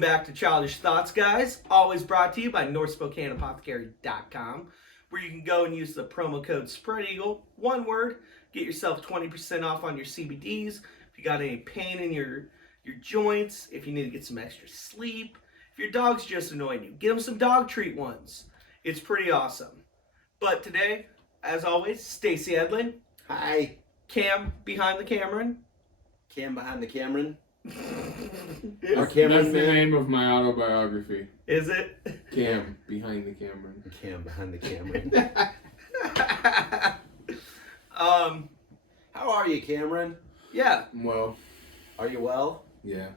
Welcome back to Childish Thoughts, guys. Always brought to you by NorthSpokaneApothecary.com, where you can go and use the promo code SpreadEagle, one word, get yourself 20% off on your CBDs. If you got any pain in your joints, if you need to get some extra sleep, if your dog's just annoying you, get them some dog treat ones. It's pretty awesome. But today, as always, Stacey Edlin. Hi. Cam behind the Cameron. Cam behind the Cameron. Our Cameron, that's the name of my autobiography. Is it? Cam behind the Cameron. Cam behind the Cameron. How are you, Cameron? Yeah. Well. Are you well? Yeah.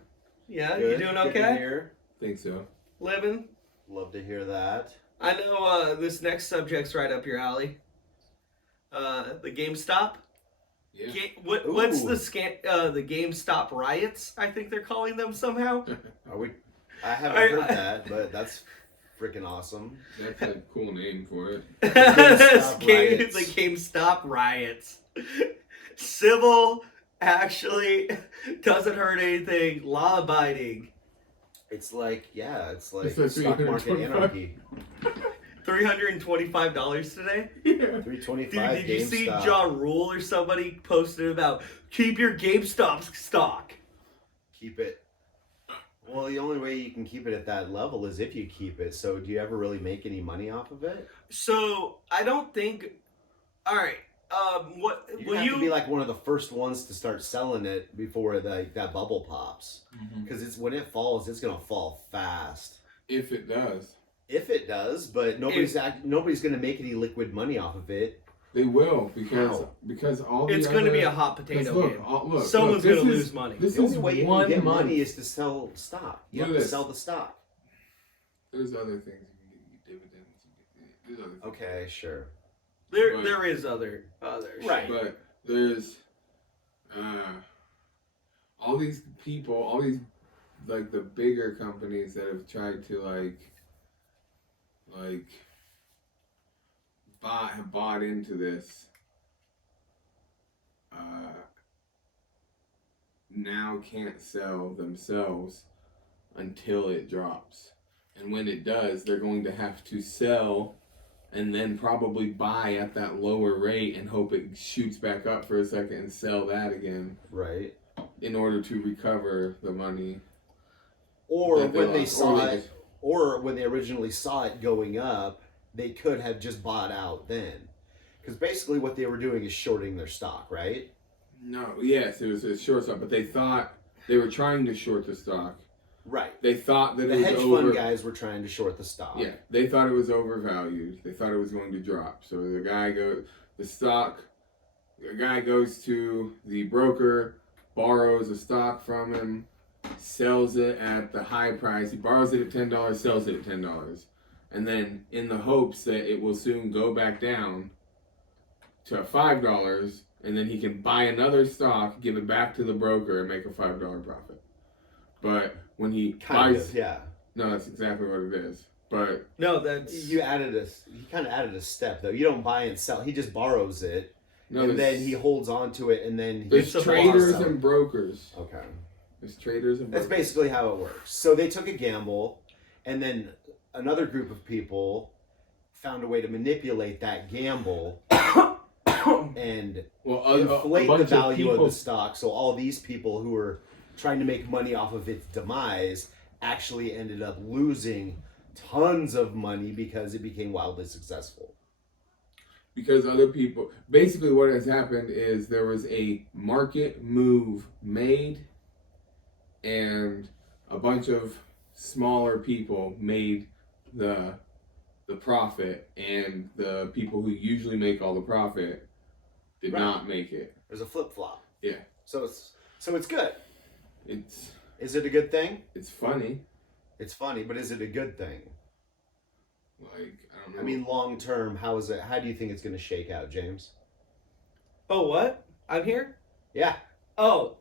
Yeah, good. You doing okay? Good to hear. Think so. Living? Love to hear that. I know this next subject's right up your alley. The Yeah. GameStop. What's the GameStop riots? I think they're calling them somehow. I haven't heard that, but that's freaking awesome. That's a cool name for it. The GameStop riots. Civil, actually, doesn't hurt anything. Law abiding. It's like It's stock market anarchy. $325 today? Yeah. $325. Did you see Ja Rule or somebody posted about keep your GameStop stock? Keep it. Well, the only way you can keep it at that level is if you keep it. So, do you ever really make any money off of it? So I don't think. All right. What you will have you to be like one of the first ones to start selling it before that bubble pops? Because it's when it falls, it's gonna fall fast. If it does. If it does, but nobody's going to make any liquid money off of it. They will because all the it's going to be a hot potato game. Someone's going to lose money. The only way you can get money is to sell stock. You have to sell the stock. There's other things you can get dividends. There's other things. Okay, sure. There is other right, shit. But there's all these people, all these like the bigger companies that have tried to have bought into this now can't sell themselves until it drops. And when it does, they're going to have to sell and then probably buy at that lower rate and hope it shoots back up for a second and sell that again. Right. In order to recover the money. Or when they saw it. Or when they originally saw it going up, they could have just bought out then. Because basically what they were doing is shorting their stock, right? No, yes, it was a short stock, but they thought they were trying to short the stock. Right. They thought that the hedge fund guys were trying to short the stock. Yeah, they thought it was overvalued. They thought it was going to drop. So the guy goes to the broker, borrows a stock from him, sells it at the high price. He borrows it at $10, sells it at $10. And then in the hopes that it will soon go back down to $5, and then he can buy another stock, give it back to the broker, and make a $5 profit. But when he buys... No, that's exactly what it is. But... No, that's... He kind of added a step, though. You don't buy and sell. He just borrows it, and then he holds on to it, and then... There's traders and brokers. Okay. There's traders and brokers. That's basically how it works. So they took a gamble, and then another group of people found a way to manipulate that gamble and inflate the value of the stock. So all these people who were trying to make money off of its demise actually ended up losing tons of money because it became wildly successful. Because other people... Basically what has happened is there was a market move made, and a bunch of smaller people made the profit, and the people who usually make all the profit did not make it. There's a flip-flop. Yeah. So it's good. Is it a good thing? It's funny. It's funny, but is it a good thing? I don't know. I mean, long term, how do you think it's going to shake out, James? Oh, what? I'm here? Yeah. Oh,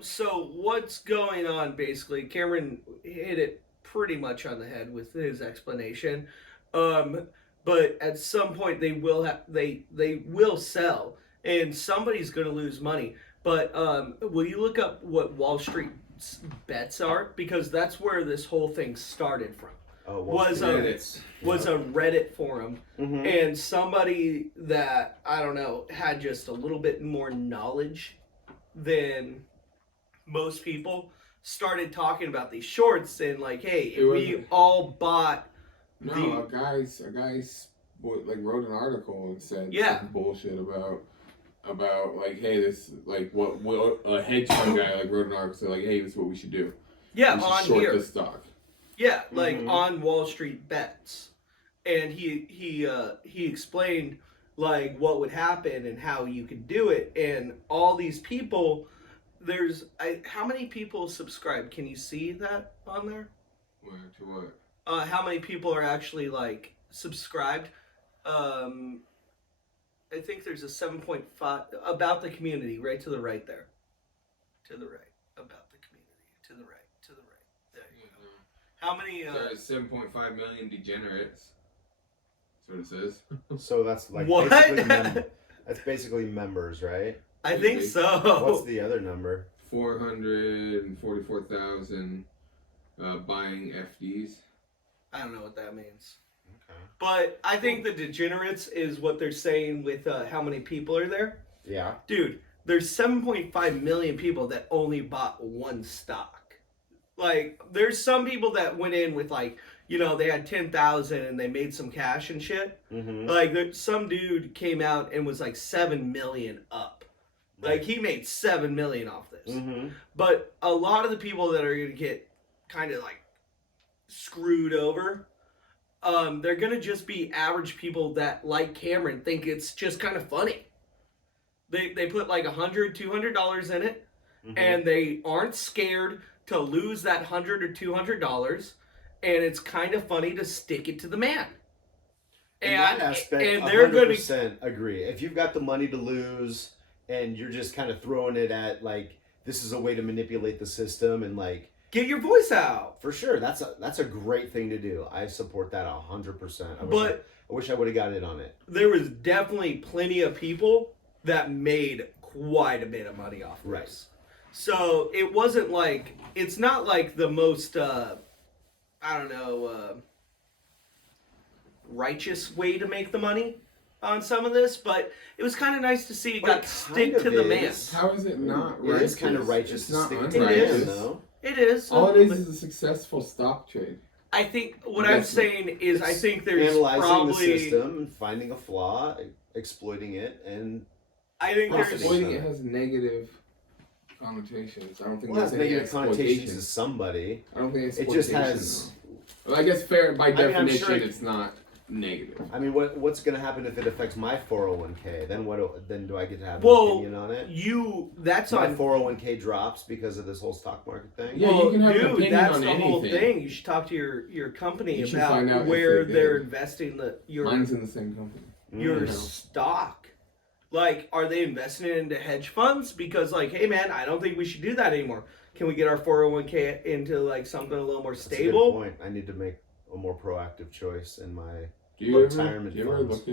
so what's going on, basically? Cameron hit it pretty much on the head with his explanation. But at some point they will sell, and somebody's going to lose money. But will you look up what Wall Street bets are? Because that's where this whole thing started from. Was a Reddit forum, and somebody that I don't know had just a little bit more knowledge than most people started talking about these shorts and like, hey, if we all bought. No, a guy's like wrote an article and said some bullshit about like, hey, this like what a hedge fund guy like wrote an article said like, hey, this is what we should do. Yeah, we should on short here. the stock. Yeah, like on Wall Street bets, and he explained like what would happen and how you could do it, and all these people. How many people subscribe? Can you see that on there? Where to what? How many people are actually like subscribed? I think there's a 7.5 about the community right to the right there. To the right about the community. To the right. There you go. How many? There's 7.5 million degenerates. That's what it says. So that's like what? That's basically members, right? I think so. What's the other number? 444,000 buying FDs. I don't know what that means. Okay. But I think the degenerates is what they're saying with how many people are there. Yeah. Dude, there's 7.5 million people that only bought one stock. Like, there's some people that went in with like, you know, they had 10,000 and they made some cash and shit. Like, some dude came out and was like 7 million up. Like, he made 7 million off this. But a lot of the people that are going to get kind of like screwed over, they're going to just be average people that, like Cameron, think it's just kind of funny. They put like $100, $200 in it, and they aren't scared to lose that $100 or $200, and it's kind of funny to stick it to the man. In that aspect, and they're 100% agree. If you've got the money to lose and you're just kind of throwing it at like, this is a way to manipulate the system and like get your voice out. For sure, that's a great thing to do. I support that 100%. I wish I would have got in on it. There was definitely plenty of people that made quite a bit of money off this. Right. So it wasn't like, it's not like the most righteous way to make the money on some of this, but it was kind of nice to see it got stick to the man. How is it not righteous? It is kind of righteous to stick to the man, though. It is. All it is a successful stock trade. I think what I'm saying is I think there's analyzing the system, finding a flaw, exploiting it, and I think exploiting it has negative connotations. I don't think there's negative connotations to somebody. I don't think it just has. Well, I guess by definition, it's not negative. I mean, what's going to happen if it affects my 401k? Then do I get to have an opinion on it? My 401k drops because of this whole stock market thing. Yeah, you can have an opinion that's on the anything. whole thing. You should talk to your company You about where they're investing your. Mine's in the same company. Your stock. Like, are they investing into hedge funds? Because, like, hey man, I don't think we should do that anymore. Can we get our 401k into like something a little more stable? That's a good point. I need to make a more proactive choice in my retirement funds. Do you ever look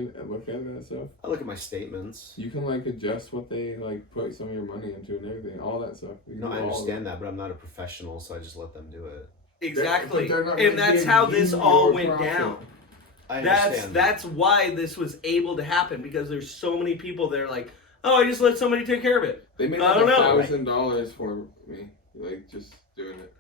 at that stuff? I look at my statements. You can like adjust what they like put some of your money into and everything, all that stuff. No, I understand that, but I'm not a professional, so I just let them do it. Exactly, and that's how this all went down. I understand. That's why this was able to happen, because there's so many people that are like, oh, I just let somebody take care of it. They made like $1,000 for me, like just doing it.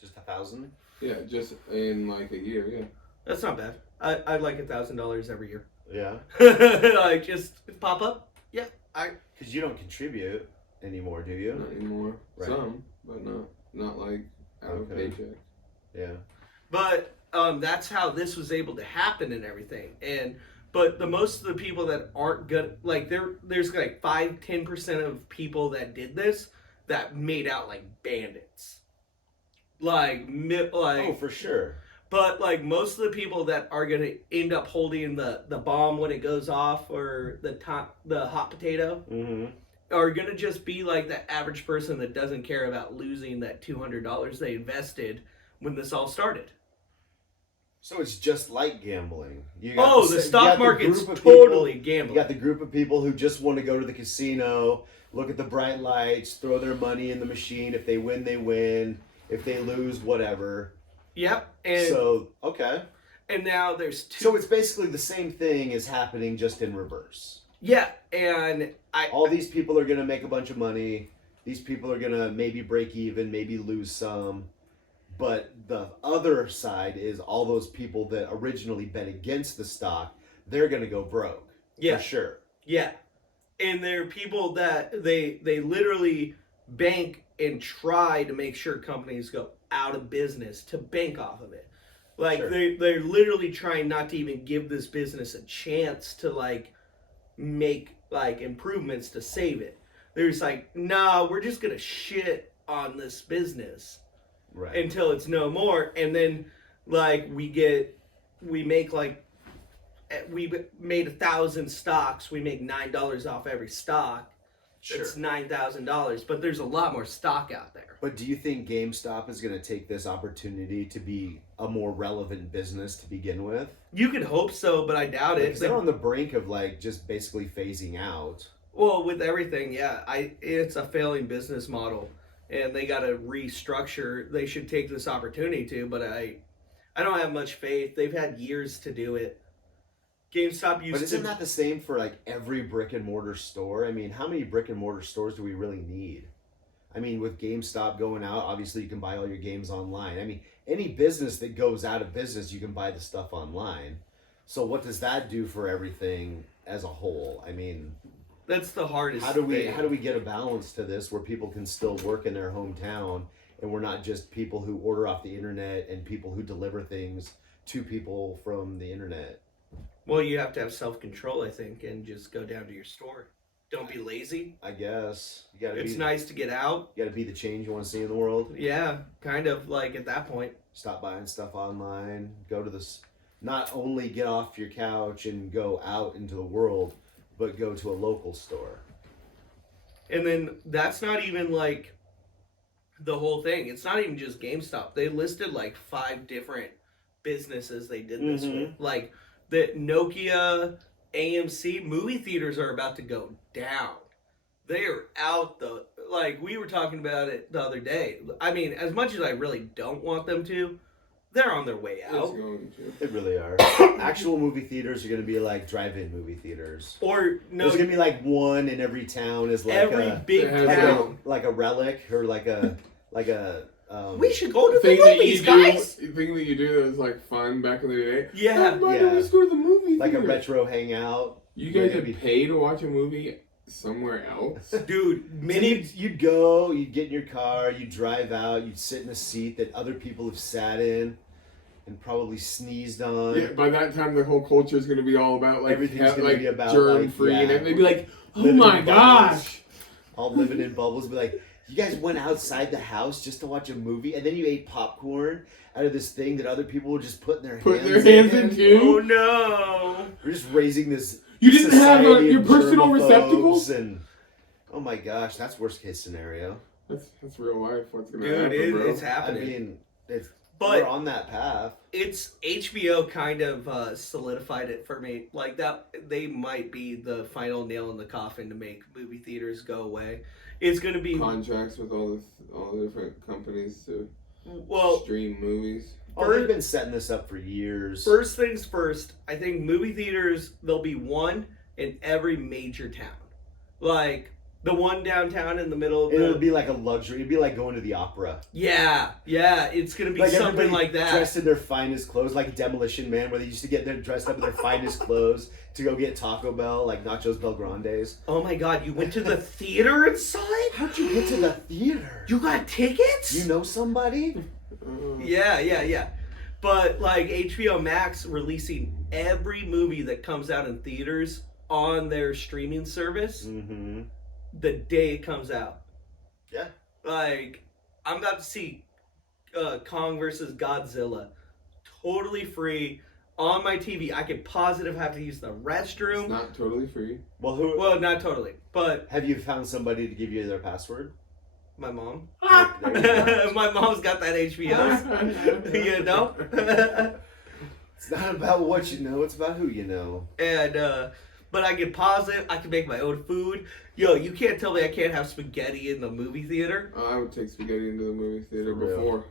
Just 1,000? Yeah, just in like a year. Yeah, that's not bad. I'd like $1,000 every year. Yeah. Like just pop up. Yeah, because you don't contribute anymore, do you? Not anymore. Right. Some, but not like out of paycheck. Yeah. But that's how this was able to happen and everything. But most of the people that aren't good, like there's like 5-10% of people that did this that made out like bandits. Like oh, for sure. But like most of the people that are gonna end up holding the bomb when it goes off, or the hot potato, are gonna just be like the average person that doesn't care about losing that $200 they invested when this all started. So it's just like gambling. The stock market's totally gambling. You got the group of people who just want to go to the casino, look at the bright lights, throw their money in the machine. If they win, they win. If they lose, whatever. Yep. Okay. And now there's two. So it's basically the same thing is happening just in reverse. Yeah, and all these people are going to make a bunch of money. These people are going to maybe break even, maybe lose some. But the other side is all those people that originally bet against the stock, they're going to go broke. Yeah. For sure. Yeah. And there are people that they literally bank and try to make sure companies go out of business to bank off of it. Like, sure. they're literally trying not to even give this business a chance to, like, make, like, improvements to save it. They're just like, no, we're just going to shit on this business. Right. Until it's no more, and then like we made 1,000 stocks. We make $9 off every stock. Sure. It's $9,000, but there's a lot more stock out there. But do you think GameStop is going to take this opportunity to be a more relevant business to begin with? You could hope so, but I doubt it. Because they're on the brink of like just basically phasing out. Well, with everything, yeah, it's a failing business model. And they got to restructure. They should take this opportunity to, but I don't have much faith. They've had years to do it. GameStop used to... But isn't that the same for like every brick and mortar store? I mean, how many brick and mortar stores do we really need? I mean, with GameStop going out, obviously you can buy all your games online. I mean, any business that goes out of business, you can buy the stuff online. So what does that do for everything as a whole? I mean... That's the hardest thing. How do we get a balance to this where people can still work in their hometown and we're not just people who order off the internet and people who deliver things to people from the internet? Well, you have to have self-control, I think, and just go down to your store. Don't be lazy. I guess. It's nice to get out. You got to be the change you want to see in the world. Yeah, kind of like at that point. Stop buying stuff online. Go to this. Not only get off your couch and go out into the world, but go to a local store. And then that's not even like the whole thing. It's not even just GameStop. They listed like 5 different businesses they did this with. Like the Nokia, AMC, movie theaters are about to go down. They're out the... Like, we were talking about it the other day. I mean, as much as I really don't want them to, they're on their way out. They really are. Actual movie theaters are going to be like drive-in movie theaters. Or no, there's going to be like one in every town is like every big town, like a relic or like a we should go to the movies, guys. The thing that you do is like fun back in the day. Yeah, let's go to the movie like theater. a retro hangout. You guys would pay to watch a movie somewhere else, dude. You'd go, you'd get in your car, you'd drive out, you'd sit in a seat that other people have sat in and probably sneezed on. Yeah, by that time the whole culture is going to be all about like everything's going to be about germ free, and they'd be like, "Oh my gosh!" All living in bubbles, be like, "You guys went outside the house just to watch a movie, and then you ate popcorn out of this thing that other people were just putting their hands into." Oh no! We're just raising this. You didn't have your personal receptacles? And oh my gosh, that's worst case scenario. That's real life. What's gonna happen, bro? It's happening. I mean, but we're on that path. It's HBO kind of solidified it for me. Like that, they might be the final nail in the coffin to make movie theaters go away. It's going to be contracts with all the different companies to stream movies. They've been setting this up for years. First things first, I think movie theaters, there'll be one in every major town. Like, the one downtown in the middle of it'll be like a luxury. It'd be like going to the opera. Yeah, it's going to be like something like that. Dressed in their finest clothes, like Demolition Man, where they used to get dressed up in their finest clothes to go get Taco Bell, like Nachos Belgrandes. Oh my God, you went to the theater and saw it? How'd you get to the theater? You got tickets? You know somebody? Yeah. But like HBO Max releasing every movie that comes out in theaters on their streaming service the day it comes out. Yeah. Like, I'm about to see Kong versus Godzilla totally free on my TV. I could positive have to use the restroom. It's not totally free. Well, not totally, but have you found somebody to give you their password? My mom. My mom's got that HBO. You know? It's not about what you know, it's about who you know. And but I can pause it. I can make my own food. Yo, you can't tell me I can't have spaghetti in the movie theater. I would take spaghetti into the movie theater For real. before.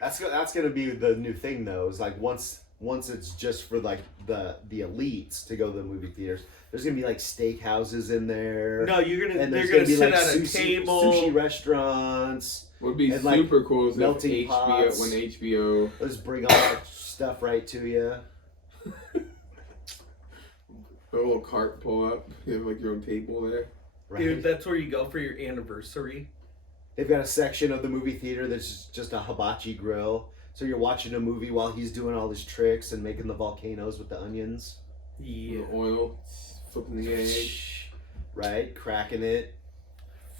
That's gonna be the new thing though. Is like once it's just for like the elites to go to the movie theaters. There's gonna be like steak houses in there. No, they're gonna sit like at a table. sushi restaurants. Would be and, super like, cool is if melting pots. when HBO Let's bring all that stuff right to you. a little cart pull up. You have like your own table there. Right? Dude, that's where you go for your anniversary. They've got a section of the movie theater that's just a hibachi grill. So you're watching a movie while he's doing all his tricks and making the volcanoes with the onions. Yeah. The oil, flipping the egg. Right? Cracking it.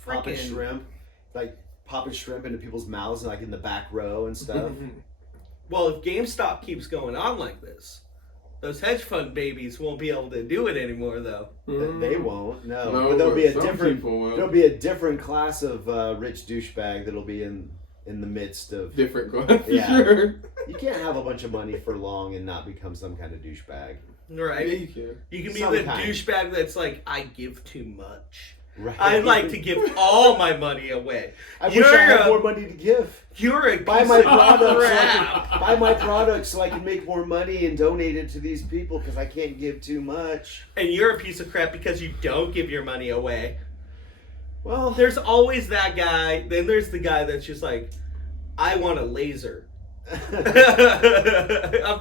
Popping Freaking shrimp. Like popping shrimp into people's mouths like in the back row and stuff. Well, if GameStop keeps going on like this, those hedge fund babies won't be able to do it anymore, though. They won't. No. No, But there'll be a some different people will. there'll be a different class of rich douchebag that'll be in the midst of Different class, for Yeah. sure. You can't have a bunch of money for long and not become some kind of douchebag. Right? Yeah, you can. You can be Some the kind. douchebag that's like, I give too much. Right. I like to give all my money away. I wish I had You're a- more money to give. You're a Buy piece my of products. So crap. buy my products so I can make more money and donate it to these people because I can't give too much. And you're a piece of crap because you don't give your money away. Well, There's always that guy. Then there's the guy that's just like, I want a laser. I'm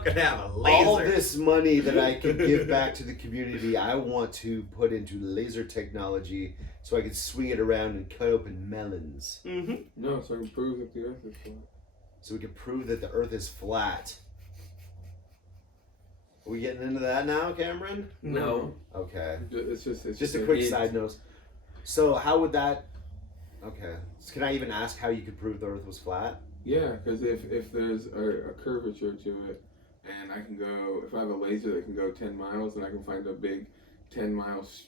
gonna have a laser. all this money that I can give back to the community, I want to put into laser technology so I can swing it around and cut open melons. Mm-hmm. No, so I can prove that the Earth is flat. So we can prove that the Earth is flat. Are we getting into that now, Cameron? No. Okay. It's just Just a quick hint. side note. So how would that? Okay. So can I even ask how you could prove the Earth was flat? Yeah, because if there's a curvature to it, and I can go, if I have a laser that can go 10 miles, and I can find a big 10 miles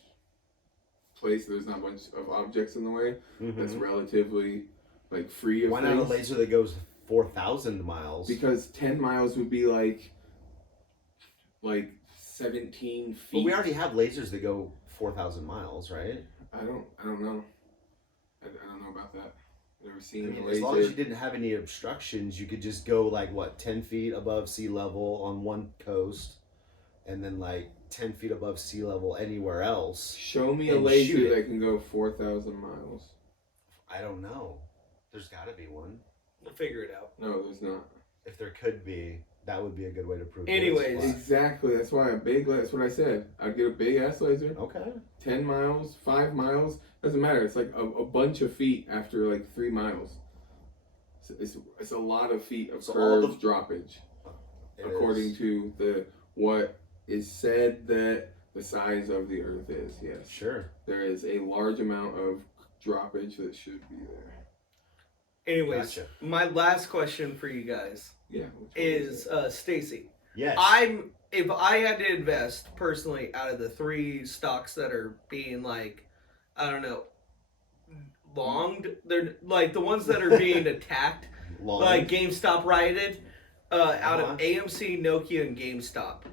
place, there's not a bunch of objects in the way, that's relatively like free of Why things. not a laser that goes 4,000 miles? Because 10 miles would be like 17 feet. But we already have lasers that go 4,000 miles, right? I don't know. I don't know about that. Never seen I mean, a as laser. long as you didn't have any obstructions, you could just go 10 feet above sea level on one coast, and then 10 feet above sea level anywhere else. Show me a and shoot laser it. that can go 4,000 miles. I don't know. There's got to be one. We'll figure it out. No, there's not. If there could be, that would be a good way to prove it. Anyways. Exactly. That's why that's what I said. I'd get a big ass laser. Okay. 10 miles, 5 miles. Doesn't matter. It's like a bunch of feet after 3 miles. It's a lot of feet of So curved droppage. It According is. to what is said that the size of the Earth is. Yes. Sure. There is a large amount of droppage that should be there. Anyways, Gotcha. my last question for you guys Yeah. is Stacey. Yes. If I had to invest personally out of the 3 stocks that are being I don't know, longed, they're the ones that are being attacked, Long. GameStop rioted, out Uh-huh. of AMC, Nokia, and GameStop.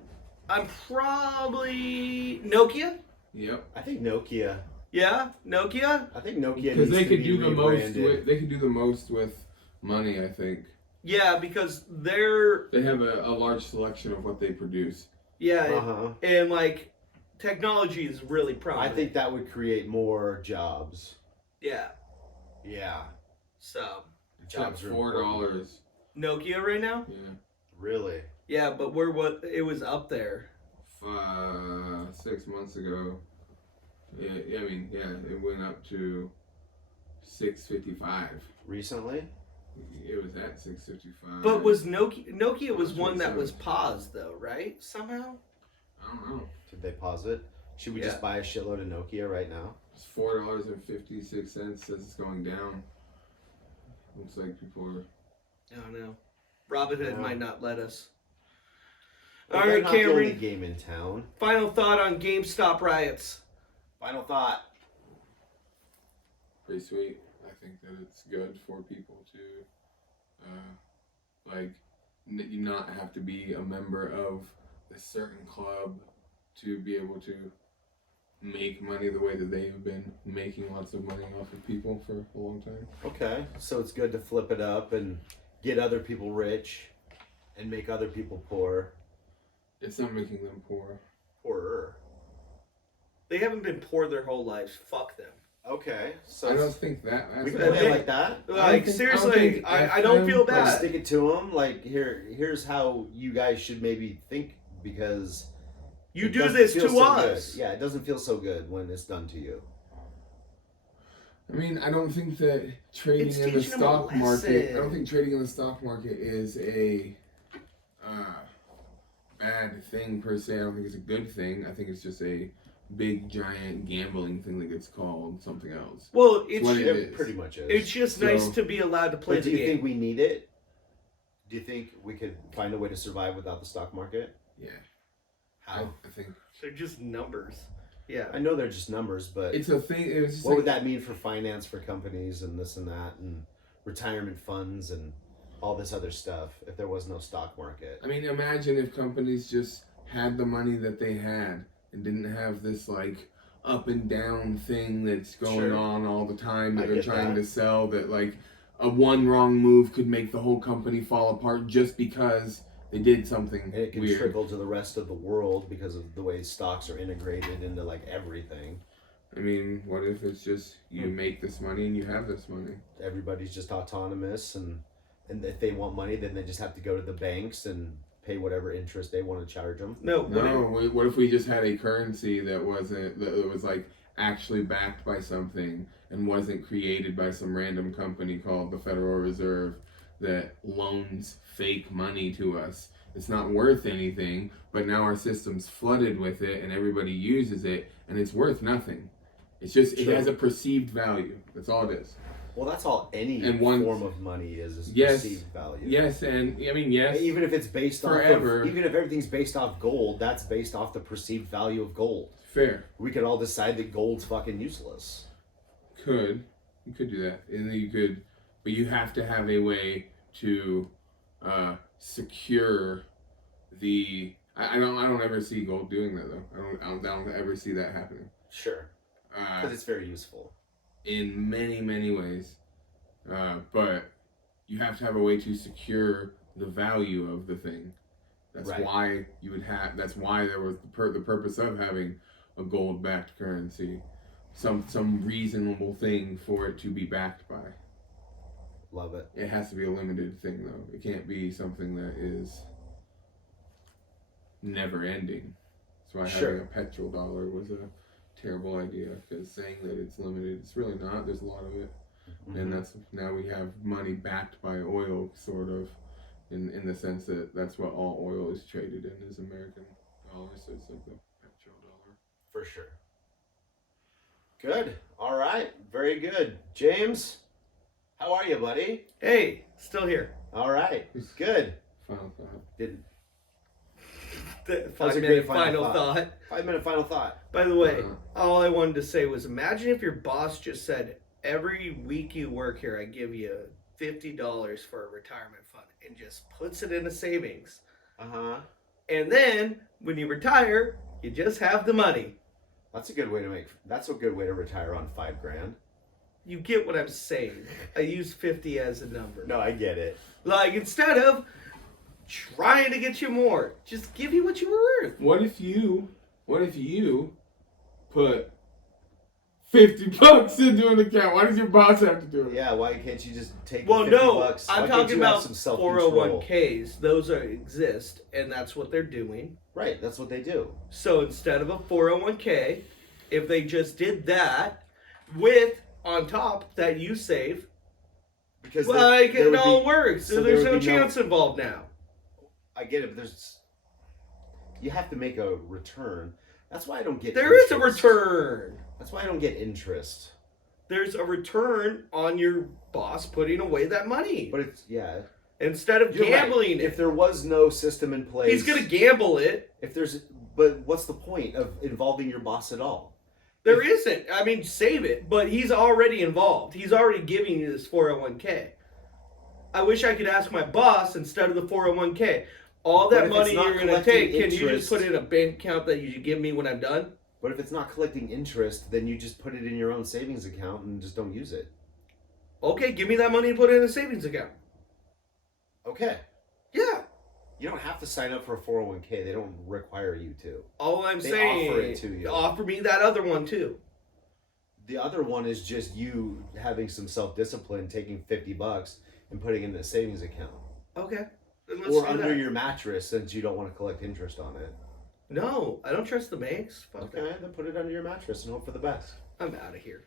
I'm probably Nokia. Yep. I think Nokia. Yeah, Nokia. I think Nokia Because needs they to could be do the most. rebranded. They could do the most with money. I think Yeah, because they're they have a large selection of what they produce. Uh-huh. and technology is really I prominent. think that would create more jobs. Yeah. Yeah. So Jobs are $4. Nokia right now. Yeah. Really? Yeah, but it was up there. 6 months ago. Yeah. I mean, yeah, it went up to $6.55. Recently? It was at $6.55. But was Nokia was That's one what that it was says. paused though, right? Somehow. I don't know. Did they pause it? Should we Yeah. just buy a shitload of Nokia right now? It's $4.56. Says it's going down. Looks like people are. I don't know. Robinhood Yeah. might not let us. But All they're right, not the only Cameron. game in town. Final thought on GameStop riots. Final thought. Pretty sweet. I think that it's good for people to you not have to be a member of a certain club to be able to make money the way that they have been making lots of money off of people for a long time. Okay, so it's good to flip it up and get other people rich and make other people poor. It's not making them poor. Poorer. They haven't been poor their whole lives. Fuck them. Okay, so I don't think that. we can play it like that. Like, seriously, I don't feel bad. Like, stick it to them. Like, here's how you guys should maybe think, because you do this to so us. Good. Yeah, it doesn't feel so good when it's done to you. I mean, I don't think that trading in the stock market. I don't think trading in the stock market is a bad thing per se. I don't think it's a good thing. I think it's just a big giant gambling thing that gets called something else. Well, it pretty much is. It's just nice to be allowed to play the game. Do you think we need it? Do you think we could find a way to survive without the stock market? Yeah. How? I think they're just numbers. Yeah. I know they're just numbers, but it's a thing. What would that mean for finance for companies and this and that and retirement funds and all this other stuff if there was no stock market? I mean, imagine if companies just had the money that they had and didn't have this like up and down thing that's going on all the time that they're trying to sell, that like a one wrong move could make the whole company fall apart just because they did something and it can weird. Trickle to the rest of the world because of the way stocks are integrated into like everything. I mean, what if it's just you make this money and you have this money? Everybody's just autonomous, and if they want money, then they just have to go to the banks and pay whatever interest they want to charge them. What if we just had a currency that was like actually backed by something and wasn't created by some random company called the Federal Reserve that loans fake money to us? It's not worth anything, but now our system's flooded with it and everybody uses it and it's worth nothing. It's just, it has a perceived value. That's all it is. Well, that's all any form of money is perceived value. Yes, and I mean, yes. Even if it's based forever. Even if everything's based off gold, that's based off the perceived value of gold. Fair. We could all decide that gold's fucking useless. You could do that, and you could, but you have to have a way to secure the. I don't ever see gold doing that though. I don't ever see that happening. Sure. Because it's very useful. In many ways, but you have to have a way to secure the value of the thing. That's why you would have. That's why there was the purpose of having a gold-backed currency, some reasonable thing for it to be backed by. Love it. It has to be a limited thing though. It can't be something that is never ending. That's why having a petrodollar was a terrible idea, because saying that it's limited, it's really not. There's a lot of it, and that's now we have money backed by oil, sort of, in the sense that that's what all oil is traded in is American dollars. So it's like the petrodollar. For sure. Good. All right. Very good. James, how are you, buddy? Hey, still here. All right. Good. Final thought. Didn't. 5-minute final thought. 5-minute final thought. By the way, all I wanted to say was, imagine if your boss just said, every week you work here, I give you $50 for a retirement fund, and just puts it in a savings. And then when you retire, you just have the money. That's a good way to retire on $5,000. You get what I'm saying. I use 50 as a number. No, I get it. Like, instead of trying to get you more, just give you what you were worth. What if you put $50 into an account? Why does your boss have to do it? Yeah, why can't you just take $50? No, I'm talking about 401ks. Those exist, and that's what they're doing. Right, that's what they do. So instead of a 401k, if they just did that with, on top, that you save, because it all works. So there's no chance involved now. I get it, but you have to make a return. That's why I don't get There is a return. That's why I don't get interest. There's a return on your boss putting away that money. But it's, instead of gambling it. If there was no system in place, he's going to gamble it. But what's the point of involving your boss at all? There isn't. I mean, save it. But he's already involved. He's already giving you this 401k. I wish I could ask my boss instead of the 401k. All But that if money it's not you're going to collecting take, can you just interest- put it in a bank account that you should give me when I'm done? But if it's not collecting interest, then you just put it in your own savings account and just don't use it. Okay, give me that money and put it in a savings account. Okay. Yeah. You don't have to sign up for a 401k. They don't require you to. All I'm They saying, offer it to you. offer me that other one too. The other one is just you having some self-discipline, taking $50 and putting it in a savings account. Okay. Then let's Or do under that. your mattress since you don't want to collect interest on it. No, I don't trust the banks. Fuck Okay, then put it under your mattress and hope for the best. that. I'm out of here.